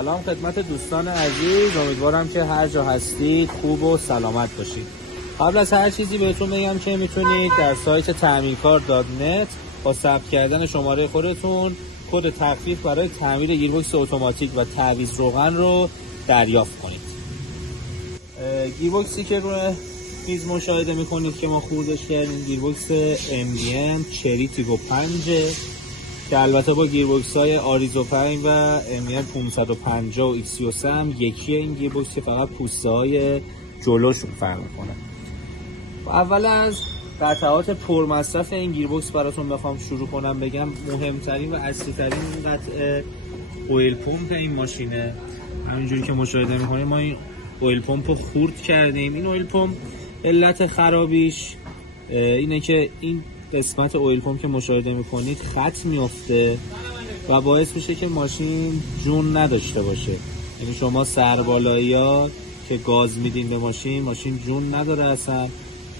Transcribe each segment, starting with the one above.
سلام خدمت دوستان عزیز، امیدوارم که هر جا هستید خوب و سلامت باشید. قبل از هر چیزی بهتون بگم که میتونید در سایت تعمیرکار.net با ثبت کردن شماره خودتون کد تخفیف برای تعمیر گیربکس اتوماتیک و تعویض روغن رو دریافت کنید. گیربکسی که روی میز مشاهده میکنید که ما خوردش کردیم گیربکس MDM چری تیپو 5 که البته با گیربکس های آریزو 5 و MDM 550 و X33 هم یکیه. این گیربکس که فقط پوسته های جلوشون فرق میکنه. اول از قطعات پرمصرف این گیربکس براتون بخوام شروع کنم بگم، مهمترین و اصلی ترین قطعه اویل پمپ این ماشینه. همینجوری که مشاهده میکنید ما این اویل پمپ رو خورد کردیم. این اویل پمپ علت خرابیش اینه که این قسمت اویل پمپ که مشاهده میکنید خط میفته و باعث میشه که ماشین جون نداشته باشه. یعنی شما سربالایی‌ها که گاز میدین به ماشین جون نداره اصلا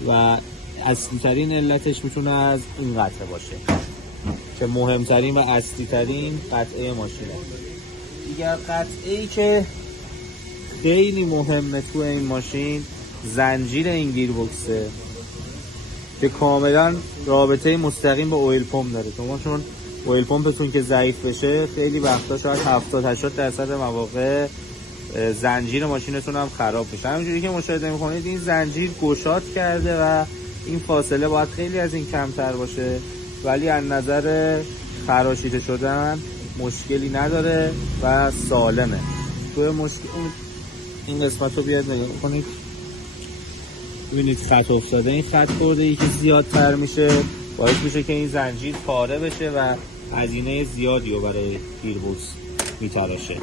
و اصلی ترین علتش میتونه از این قطعه باشه که مهمترین و اصلی ترین قطعه ماشینه. دیگر قطعه‌ای که خیلی مهمه تو این ماشین زنجیر این گیربکسه که کاملا رابطه مستقیم با اویل پمپ داره. شما چون اویل پمپتون که ضعیف بشه خیلی وقتا شاید 70-80% مواقع زنجیر ماشینتون هم خراب میشه. همونجوری که مشاهده میکنید این زنجیر گشاد کرده و این فاصله باید خیلی از این کمتر باشه، ولی از نظر خراشیده شدن مشکلی نداره و سالمه. توی مشکل این قسمت رو بیاد نگاه کنید، ببینید خط افتاده. این خط خورده ای که زیادتر میشه باعث میشه که این زنجیر پاره بشه و هزینه زیادی رو برای گیربکس میتراشه.